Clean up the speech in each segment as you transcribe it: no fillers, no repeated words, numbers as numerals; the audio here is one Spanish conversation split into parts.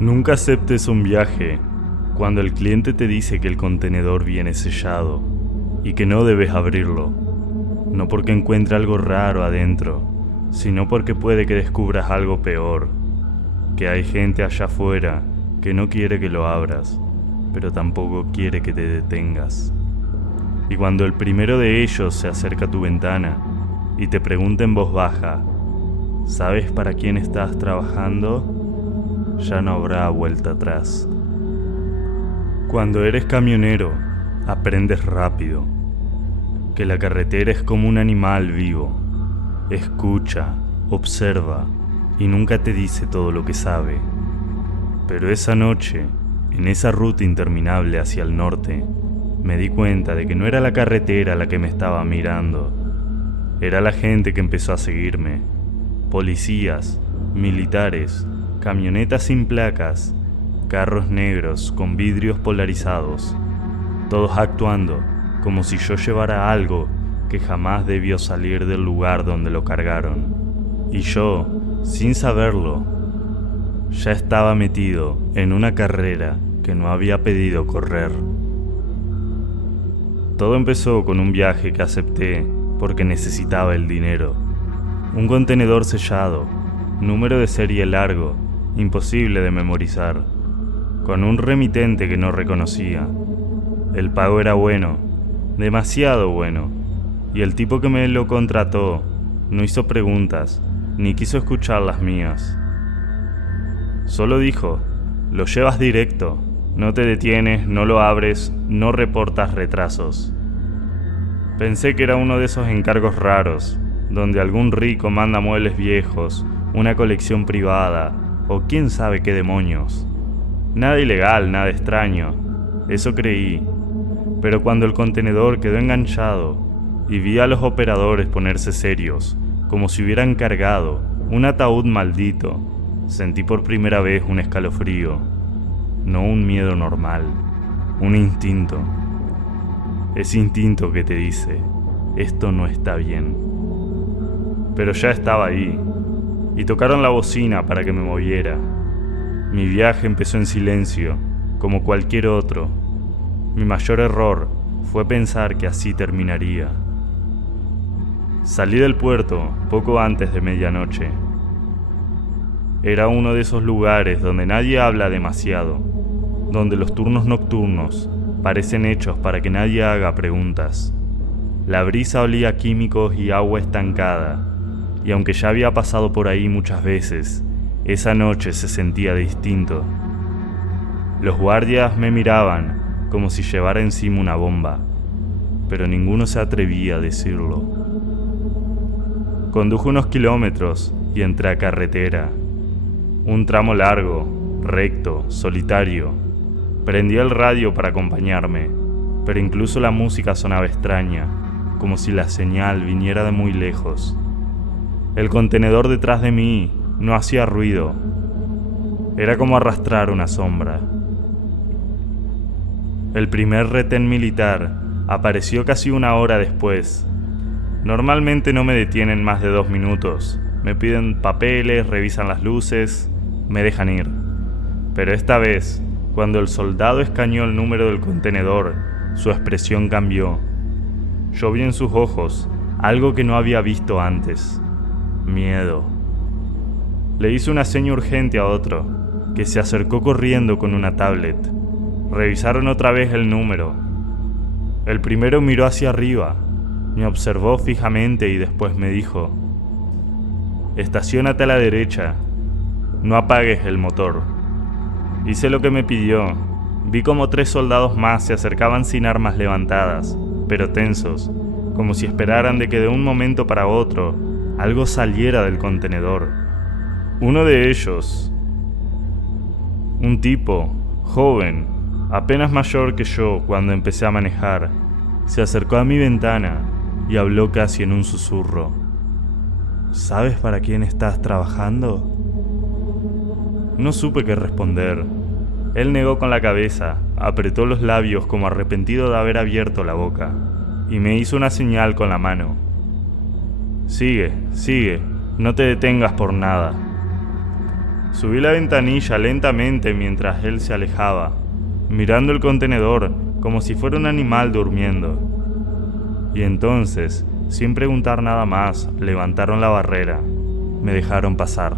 Nunca aceptes un viaje cuando el cliente te dice que el contenedor viene sellado y que no debes abrirlo, no porque encuentre algo raro adentro, sino porque puede que descubras algo peor, que hay gente allá afuera que no quiere que lo abras, pero tampoco quiere que te detengas. Y cuando el primero de ellos se acerca a tu ventana y te pregunta en voz baja, ¿sabes para quién estás trabajando?, ya no habrá vuelta atrás. Cuando eres camionero, aprendes rápido que la carretera es como un animal vivo. Escucha, observa y nunca te dice todo lo que sabe. Pero esa noche, en esa ruta interminable hacia el norte, me di cuenta de que no era la carretera la que me estaba mirando. Era la gente que empezó a seguirme. Policías, militares, camionetas sin placas, carros negros con vidrios polarizados, todos actuando como si yo llevara algo que jamás debió salir del lugar donde lo cargaron. Y yo, sin saberlo, ya estaba metido en una carrera que no había pedido correr. Todo empezó con un viaje que acepté porque necesitaba el dinero. Un contenedor sellado, número de serie largo, imposible de memorizar, con un remitente que no reconocía. El pago era bueno, demasiado bueno, y el tipo que me lo contrató no hizo preguntas, ni quiso escuchar las mías. Solo dijo, lo llevas directo, no te detienes, no lo abres, no reportas retrasos. Pensé que era uno de esos encargos raros, donde algún rico manda muebles viejos, una colección privada, o quién sabe qué demonios. Nada ilegal, nada extraño, eso creí. Pero cuando el contenedor quedó enganchado y vi a los operadores ponerse serios, como si hubieran cargado un ataúd maldito, sentí por primera vez un escalofrío. No un miedo normal, un instinto. Ese instinto que te dice, esto no está bien. Pero ya estaba ahí, y tocaron la bocina para que me moviera. Mi viaje empezó en silencio, como cualquier otro. Mi mayor error fue pensar que así terminaría. Salí del puerto poco antes de medianoche. Era uno de esos lugares donde nadie habla demasiado, donde los turnos nocturnos parecen hechos para que nadie haga preguntas. La brisa olía a químicos y agua estancada, y aunque ya había pasado por ahí muchas veces, esa noche se sentía distinto. Los guardias me miraban como si llevara encima una bomba, pero ninguno se atrevía a decirlo. Conduje unos kilómetros y entré a carretera. Un tramo largo, recto, solitario. Prendí el radio para acompañarme, pero incluso la música sonaba extraña, como si la señal viniera de muy lejos. El contenedor detrás de mí no hacía ruido. Era como arrastrar una sombra. El primer retén militar apareció casi una hora después. Normalmente no me detienen más de 2 minutos. Me piden papeles, revisan las luces, me dejan ir. Pero esta vez, cuando el soldado escaneó el número del contenedor, su expresión cambió. Yo vi en sus ojos algo que no había visto antes: miedo. Le hice una seña urgente a otro, que se acercó corriendo con una tablet. Revisaron otra vez el número. El primero miró hacia arriba, me observó fijamente y después me dijo: estaciónate a la derecha, no apagues el motor. Hice lo que me pidió. Vi como 3 soldados más se acercaban sin armas levantadas, pero tensos, como si esperaran de que de un momento para otro algo saliera del contenedor. Uno de ellos, un tipo, joven, apenas mayor que yo cuando empecé a manejar, se acercó a mi ventana y habló casi en un susurro. ¿Sabes para quién estás trabajando? No supe qué responder. Él negó con la cabeza, apretó los labios como arrepentido de haber abierto la boca, y me hizo una señal con la mano. Sigue, no te detengas por nada. Subí la ventanilla lentamente mientras él se alejaba, mirando el contenedor como si fuera un animal durmiendo. Y entonces, sin preguntar nada más, levantaron la barrera. Me dejaron pasar.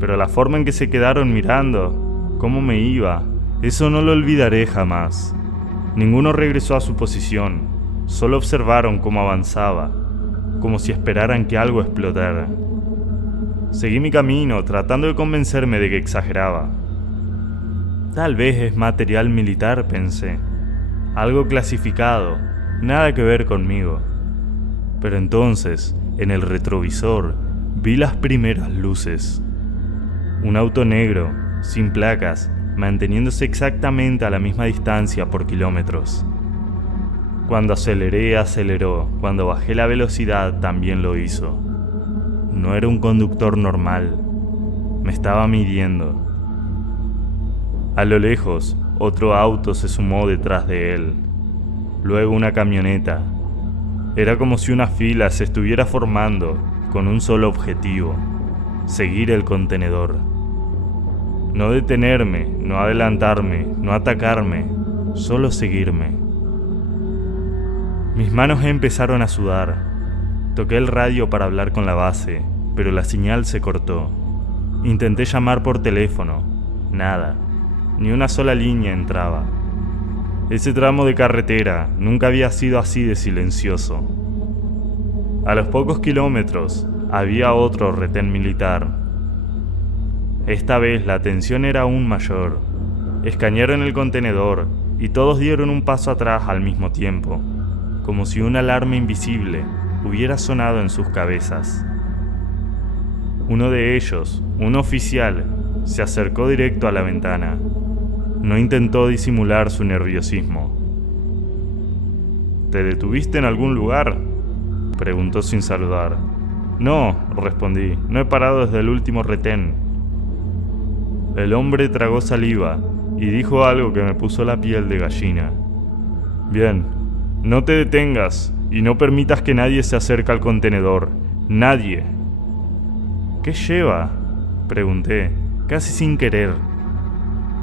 Pero la forma en que se quedaron mirando, cómo me iba, eso no lo olvidaré jamás. Ninguno regresó a su posición, solo observaron cómo avanzaba, como si esperaran que algo explotara. Seguí mi camino tratando de convencerme de que exageraba. Tal vez es material militar, pensé. Algo clasificado, nada que ver conmigo. Pero entonces, en el retrovisor, vi las primeras luces. Un auto negro, sin placas, manteniéndose exactamente a la misma distancia por kilómetros. Cuando aceleré, aceleró. Cuando bajé la velocidad, también lo hizo. No era un conductor normal. Me estaba midiendo. A lo lejos, otro auto se sumó detrás de él. Luego una camioneta. Era como si una fila se estuviera formando con un solo objetivo: seguir el contenedor. No detenerme, no adelantarme, no atacarme, solo seguirme. Mis manos empezaron a sudar. Toqué el radio para hablar con la base, pero la señal se cortó. Intenté llamar por teléfono. Nada. Ni una sola línea entraba. Ese tramo de carretera nunca había sido así de silencioso. A los pocos kilómetros había otro retén militar. Esta vez la tensión era aún mayor. Escanearon el contenedor y todos dieron un paso atrás al mismo tiempo, como si una alarma invisible hubiera sonado en sus cabezas. Uno de ellos, un oficial, se acercó directo a la ventana. No intentó disimular su nerviosismo. ¿Te detuviste en algún lugar?, preguntó sin saludar. No, respondí, no he parado desde el último retén. El hombre tragó saliva y dijo algo que me puso la piel de gallina. Bien, no te detengas y no permitas que nadie se acerque al contenedor. Nadie. ¿Qué lleva?, pregunté, casi sin querer.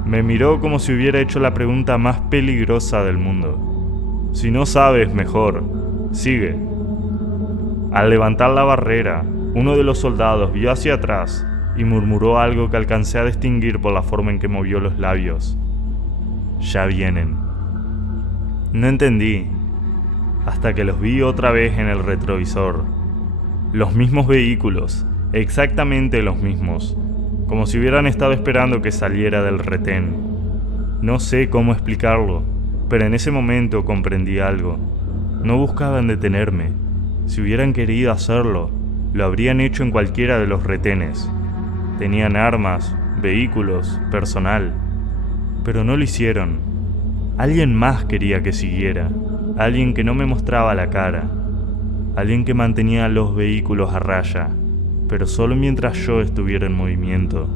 Me miró como si hubiera hecho la pregunta más peligrosa del mundo. Si no sabes, mejor. Sigue. Al levantar la barrera, uno de los soldados vio hacia atrás y murmuró algo que alcancé a distinguir por la forma en que movió los labios. Ya vienen. No entendí, hasta que los vi otra vez en el retrovisor. Los mismos vehículos, exactamente los mismos, como si hubieran estado esperando que saliera del retén. No sé cómo explicarlo, pero en ese momento comprendí algo. No buscaban detenerme. Si hubieran querido hacerlo, lo habrían hecho en cualquiera de los retenes. Tenían armas, vehículos, personal, pero no lo hicieron. Alguien más quería que siguiera, alguien que no me mostraba la cara, alguien que mantenía los vehículos a raya, pero solo mientras yo estuviera en movimiento.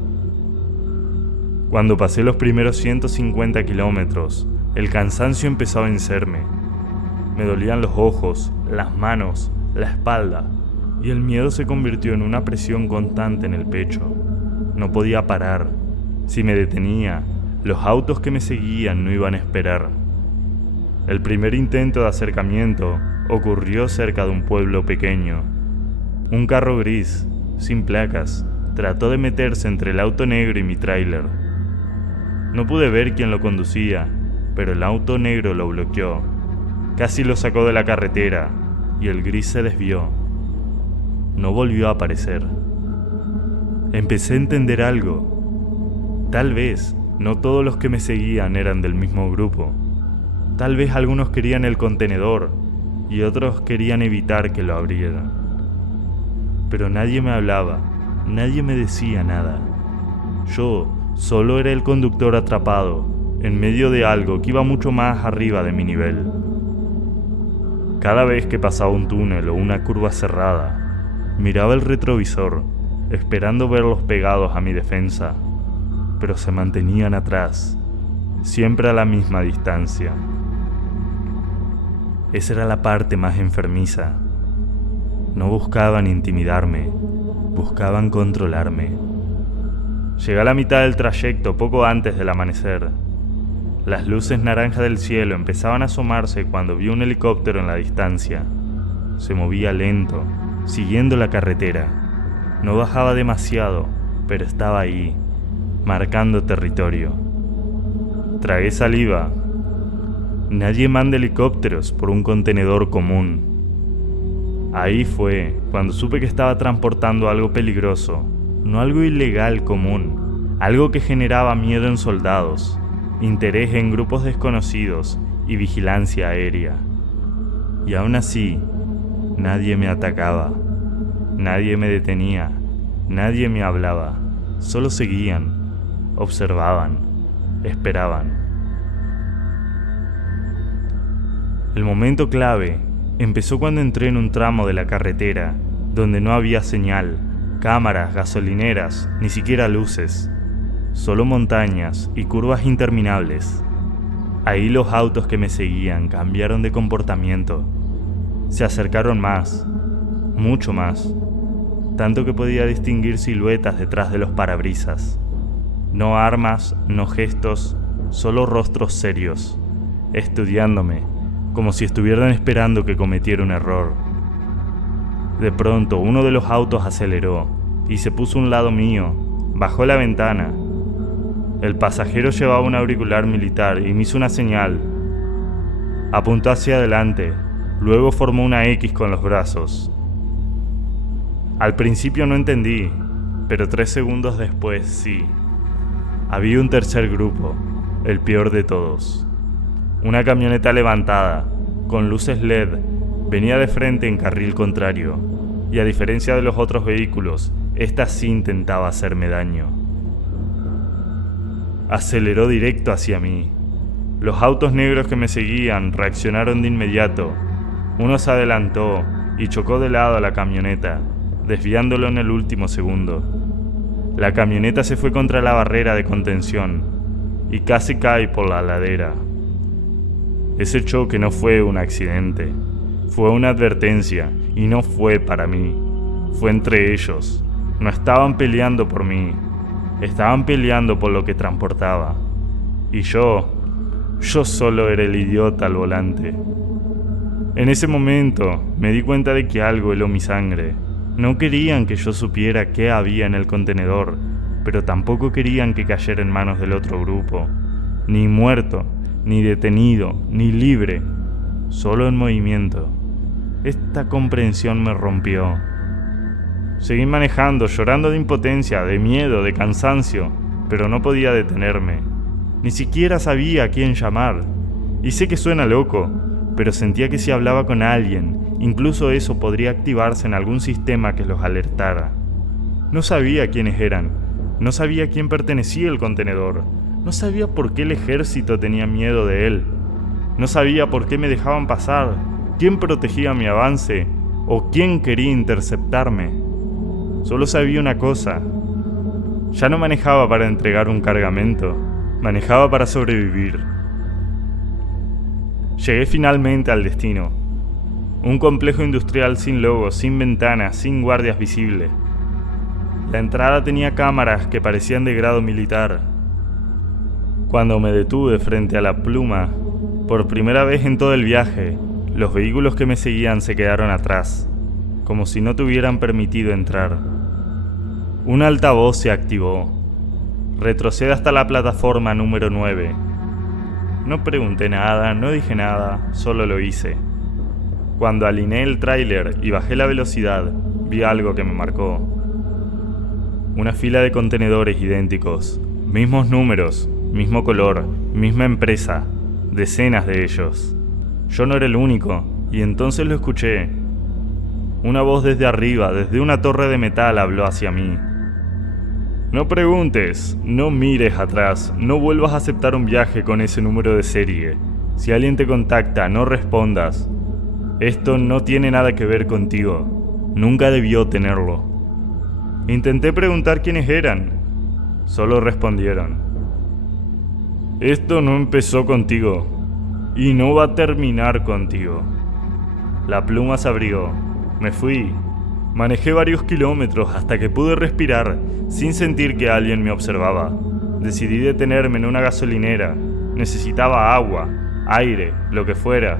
Cuando pasé los primeros 150 kilómetros, el cansancio empezó a vencerme. Me dolían los ojos, las manos, la espalda, y el miedo se convirtió en una presión constante en el pecho. No podía parar. Si me detenía, los autos que me seguían no iban a esperar. El primer intento de acercamiento ocurrió cerca de un pueblo pequeño. Un carro gris, sin placas, trató de meterse entre el auto negro y mi tráiler. No pude ver quién lo conducía, pero el auto negro lo bloqueó. Casi lo sacó de la carretera y el gris se desvió. No volvió a aparecer. Empecé a entender algo. Tal vez no todos los que me seguían eran del mismo grupo. Tal vez algunos querían el contenedor y otros querían evitar que lo abrieran. Pero nadie me hablaba, nadie me decía nada. Yo solo era el conductor atrapado en medio de algo que iba mucho más arriba de mi nivel. Cada vez que pasaba un túnel o una curva cerrada, miraba el retrovisor, esperando verlos pegados a mi defensa, pero se mantenían atrás, siempre a la misma distancia. Esa era la parte más enfermiza. No buscaban intimidarme, buscaban controlarme. Llegué a la mitad del trayecto poco antes del amanecer. Las luces naranjas del cielo empezaban a asomarse cuando vi un helicóptero en la distancia. Se movía lento, siguiendo la carretera. No bajaba demasiado, pero estaba ahí, marcando territorio. Tragué saliva. Nadie manda helicópteros por un contenedor común. Ahí fue cuando supe que estaba transportando algo peligroso, no algo ilegal común, algo que generaba miedo en soldados, interés en grupos desconocidos y vigilancia aérea. Y aún así, nadie me atacaba, nadie me detenía, nadie me hablaba, solo seguían, observaban, esperaban. El momento clave empezó cuando entré en un tramo de la carretera donde no había señal, cámaras, gasolineras, ni siquiera luces, solo montañas y curvas interminables. Ahí los autos que me seguían cambiaron de comportamiento. Se acercaron más, mucho más, tanto que podía distinguir siluetas detrás de los parabrisas. No armas, no gestos, solo rostros serios, estudiándome, como si estuvieran esperando que cometiera un error. De pronto, uno de los autos aceleró y se puso a un lado mío, bajó la ventana. El pasajero llevaba un auricular militar y me hizo una señal. Apuntó hacia adelante, luego formó una X con los brazos. Al principio no entendí, pero 3 segundos después sí. Había un tercer grupo, el peor de todos. Una camioneta levantada, con luces LED, venía de frente en carril contrario, y a diferencia de los otros vehículos, esta sí intentaba hacerme daño. Aceleró directo hacia mí. Los autos negros que me seguían reaccionaron de inmediato. Uno se adelantó y chocó de lado a la camioneta, desviándolo en el último segundo. La camioneta se fue contra la barrera de contención y casi cae por la ladera. Ese choque no fue un accidente, fue una advertencia y no fue para mí, fue entre ellos. No estaban peleando por mí, estaban peleando por lo que transportaba. Y yo solo era el idiota al volante. En ese momento me di cuenta de que algo heló mi sangre. No querían que yo supiera qué había en el contenedor, pero tampoco querían que cayera en manos del otro grupo, ni muerto, ni detenido, ni libre, solo en movimiento. Esta comprensión me rompió. Seguí manejando, llorando de impotencia, de miedo, de cansancio, pero no podía detenerme. Ni siquiera sabía a quién llamar. Y sé que suena loco, pero sentía que si hablaba con alguien, incluso eso podría activarse en algún sistema que los alertara. No sabía quiénes eran, no sabía a quién pertenecía el contenedor, no sabía por qué el ejército tenía miedo de él, no sabía por qué me dejaban pasar, quién protegía mi avance o quién quería interceptarme. Solo sabía una cosa: ya no manejaba para entregar un cargamento, manejaba para sobrevivir. Llegué finalmente al destino. Un complejo industrial sin logo, sin ventanas, sin guardias visibles. La entrada tenía cámaras que parecían de grado militar. Cuando me detuve frente a la Pluma, por primera vez en todo el viaje, los vehículos que me seguían se quedaron atrás, como si no te hubieran permitido entrar. Un altavoz se activó. Retrocede hasta la plataforma número 9. No pregunté nada, no dije nada, solo lo hice. Cuando alineé el tráiler y bajé la velocidad, vi algo que me marcó. Una fila de contenedores idénticos, mismos números, mismo color, misma empresa, decenas de ellos. Yo no era el único, y entonces lo escuché. Una voz desde arriba, desde una torre de metal, habló hacia mí. No preguntes, no mires atrás, no vuelvas a aceptar un viaje con ese número de serie. Si alguien te contacta, no respondas. Esto no tiene nada que ver contigo, nunca debió tenerlo. Intenté preguntar quiénes eran, solo respondieron: esto no empezó contigo, y no va a terminar contigo. La Pluma se abrió, me fui, Manejé varios kilómetros hasta que pude respirar sin sentir que alguien me observaba. Decidí detenerme en una gasolinera. Necesitaba agua, aire, lo que fuera.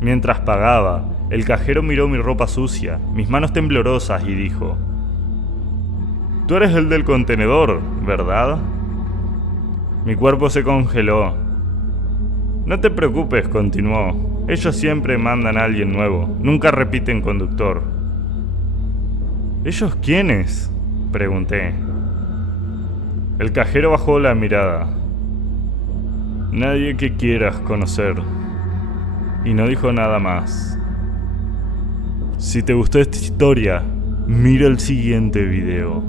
Mientras pagaba, el cajero miró mi ropa sucia, mis manos temblorosas y dijo: «Tú eres el del contenedor, ¿verdad?». Mi cuerpo se congeló. «No te preocupes», continuó. «Ellos siempre mandan a alguien nuevo, nunca repiten conductor». «¿Ellos quiénes?», pregunté. El cajero bajó la mirada. «Nadie que quieras conocer». Y no dijo nada más. Si te gustó esta historia, mira el siguiente video.